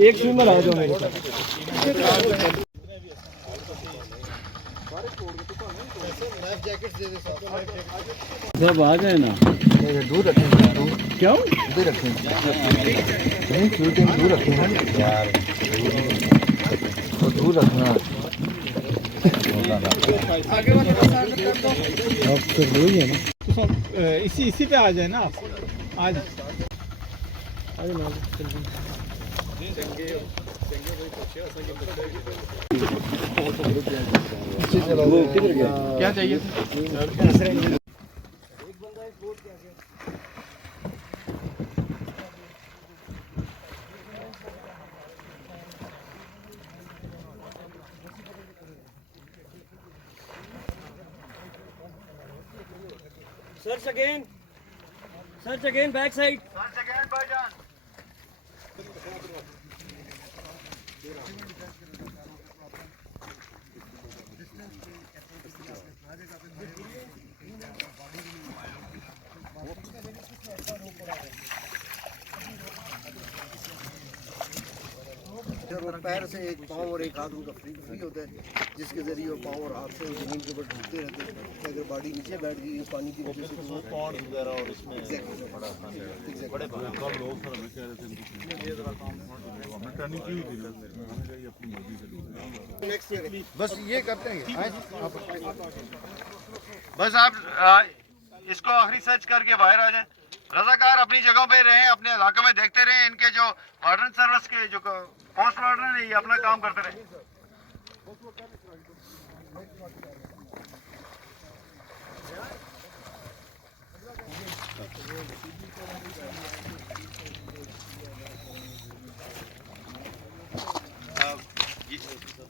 एक स्विमर आ जाओ मेरे साथ। सब आ जाए ना, दूर रखें, दूर क्यों दूर रखें, नहीं शूटिंग दूर रखें यार, और दूर रखना। अब तो दूर ही है ना, इसी पे आ जाए ना आप, आ जाए ना। क्या चाहिए? Search again, back side. Search again, Bhajan. पैर से एक पाँव और एक हाथ उनका फ्री होता है, जिसके जरिए वो पाँव और हाथ से जमीन के ऊपर ढूंढते रहते हैं। अगर बॉडी नीचे बैठ गई पानी की वजह से तो पॉन्ड वगैरह और इसमें बड़े बस ये करते हैं। बस आप इसको आखिरी सर्च करके बाहर आ जाएं। रजाकार अपनी जगहों पे रहें, अपने इलाके में देखते रहें। इनके जो वार्डन सर्विस के जो पोस्ट वार्डन है, ये अपना काम करते रहें।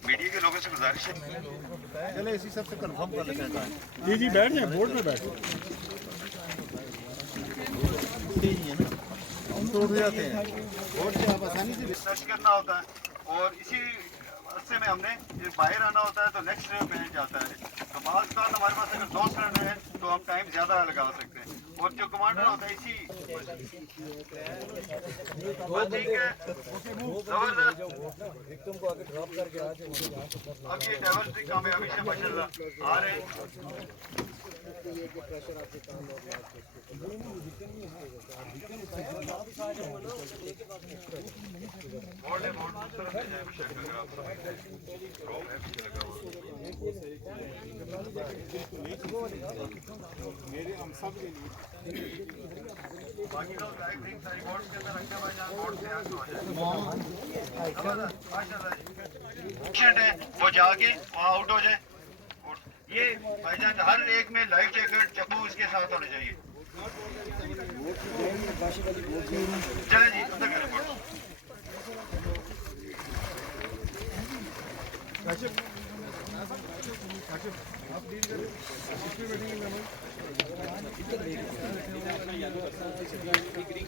मीडिया के लोगों से गुजारिश है, चले इसी सबसे कंफर्म कर लेते हैं। जी जी बैठ जाए, बोर्ड में बैठ। हम तो उठ जाते हैं, बोर्ड से आप आसानी से सर्च करना होता है और इसी रास्ते में हमने बाहर आना होता है तो नेक्स्ट पे जाता है। तो बाल साथ हमारे पास अगर 2 सिलेंडर है तो हम टाइम ज़्यादा लगा सकते हैं। और जो कमांडर होता है इसी ठीक है, जबरदस्त। अब ये डाइवर्सिटी कामयाबी से माशाल्लाह आ रहे हैं। मेरे हम सब के लिए बाकी लोग आई थिंक सारी बोर्ड के अंदर रखे हुए हैं, बोर्ड से आगे हो जाए। है वो जाके वहाँ आउट हो जाए। ये भाईजान हर एक में लाइफ जैकेट चप्पू इसके साथ होने चाहिए। चले जी अंदर करें बोर्ड।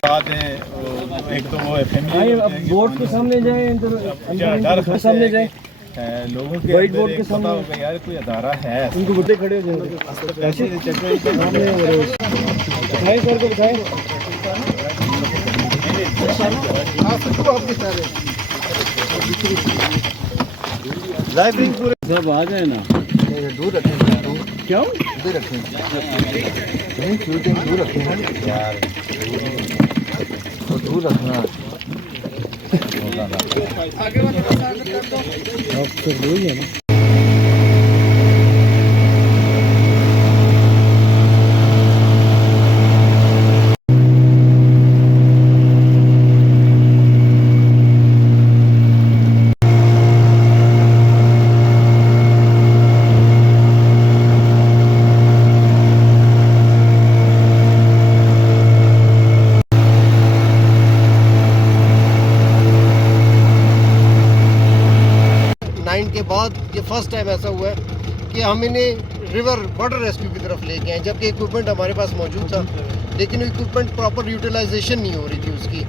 बात है एक तो वो आइए अब बोर्ड के सामने जाए, अंदर सामने जाए, लोगों के व्हाइट बोर्ड के सामने यार कोई अदारा है, उनको बुढ़े खड़े हो जाएंगे ऐसे चेकपोस्ट के सामने। और दिखाएं सर को, दिखाएं। लाइब्रेरी पूरे सब आ जाए ना, दूर रखें, दूर क्यों दूर रखें, नहीं शूटिंग दूर रखें यार, और दूर रखना। अब तो दूर ही है ना। के बाद ये फर्स्ट टाइम ऐसा हुआ है कि हम इन्हें रिवर वाटर रेस्क्यू की तरफ लेके आए, जबकि इक्विपमेंट हमारे पास मौजूद था, लेकिन इक्विपमेंट प्रॉपर यूटिलाइजेशन नहीं हो रही थी उसकी।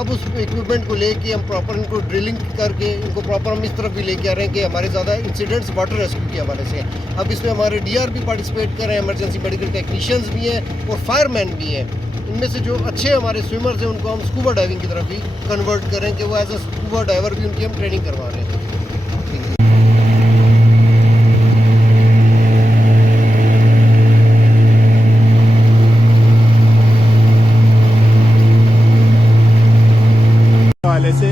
अब उस इक्विपमेंट को लेके हम प्रॉपर इनको ड्रिलिंग करके इनको प्रॉपर हम इस तरफ भी लेके आ रहे हैं कि हमारे ज़्यादा इंसिडेंट्स वाटर रेस्क्यू के हवाले से हैं। अब इसमें हमारे डीआर भी पार्टिसिपेट कर रहे हैं, इमरजेंसी मेडिकल टेक्नीशियंस भी हैं और फायरमैन भी हैं। इनमें से जो अच्छे हमारे स्विमर्स हैं उनको हम स्कूबा डाइविंग की तरफ भी कन्वर्ट करें कि वो एज अ स्कूबा डाइवर भी उनकी हम ट्रेनिंग करवा रहे हैं। वाले से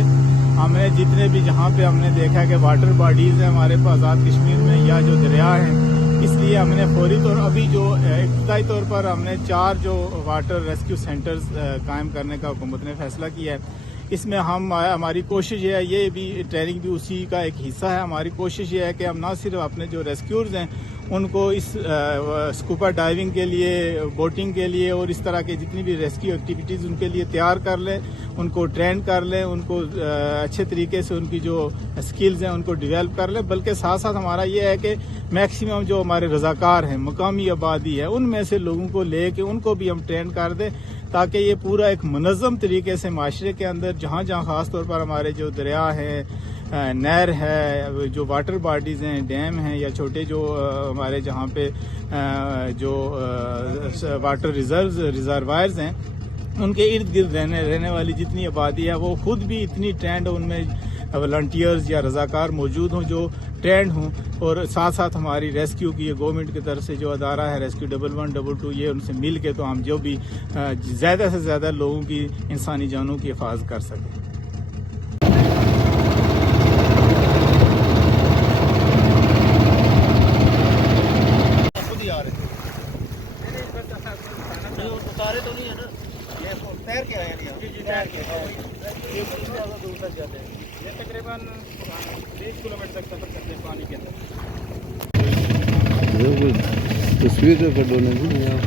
हमने जितने भी जहाँ पे हमने देखा कि वाटर बॉडीज़ हैं हमारे पास आज़ाद कश्मीर में या जो दरिया हैं, इसलिए हमने फौरी तौर अभी जो इब्तदाई तौर पर हमने 4 जो वाटर रेस्क्यू सेंटर्स कायम करने का हुकूमत ने फैसला किया है। इसमें हमारी कोशिश ये है, ये भी ट्रेनिंग भी उसी का एक हिस्सा है। हमारी कोशिश ये है कि हम ना सिर्फ अपने जो रेस्क्यूर्स हैं उनको इस स्कूबा डाइविंग के लिए, बोटिंग के लिए और इस तरह के जितनी भी रेस्क्यू एक्टिविटीज़ उनके लिए तैयार कर लें, उनको ट्रेन कर लें, उनको अच्छे तरीके से उनकी जो स्किल्स हैं उनको डेवलप कर लें। बल्कि साथ साथ हमारा ये है कि मैक्सिमम जो हमारे रज़ाकार हैं, मकामी आबादी है, उनमें से लोगों को ले के उनको भी हम ट्रेन कर दें ताकि ये पूरा एक मुनज़्ज़म तरीके से माशरे के अंदर जहाँ जहाँ ख़ास तौर पर हमारे जो दरिया हैं, नहर है, जो वाटर बॉडीज़ हैं, डैम हैं या छोटे जो हमारे जहाँ पे जो वाटर रिजर्वायर्स हैं, उनके इर्द गिर्द रहने वाली जितनी आबादी है वो खुद भी इतनी ट्रेंड, उनमें वॉलंटियर्स या रज़ाकार मौजूद हों जो ट्रेंड हों। और साथ साथ हमारी रेस्क्यू की गवर्नमेंट की तरफ से जो अदारा है रेस्क्यू 1112, ये उनसे मिल के तो हम जो भी ज़्यादा से ज़्यादा लोगों की इंसानी जानों की हिफाजत कर सकें। उतारे तो नहीं है ना, ये तैर के आए हैं, तैर के ये दूर तक जाते हैं। ये तकरीबन 20 किलोमीटर तक सफर करते हैं पानी के अंदर। तस्वीर कर दो ना जी यहाँ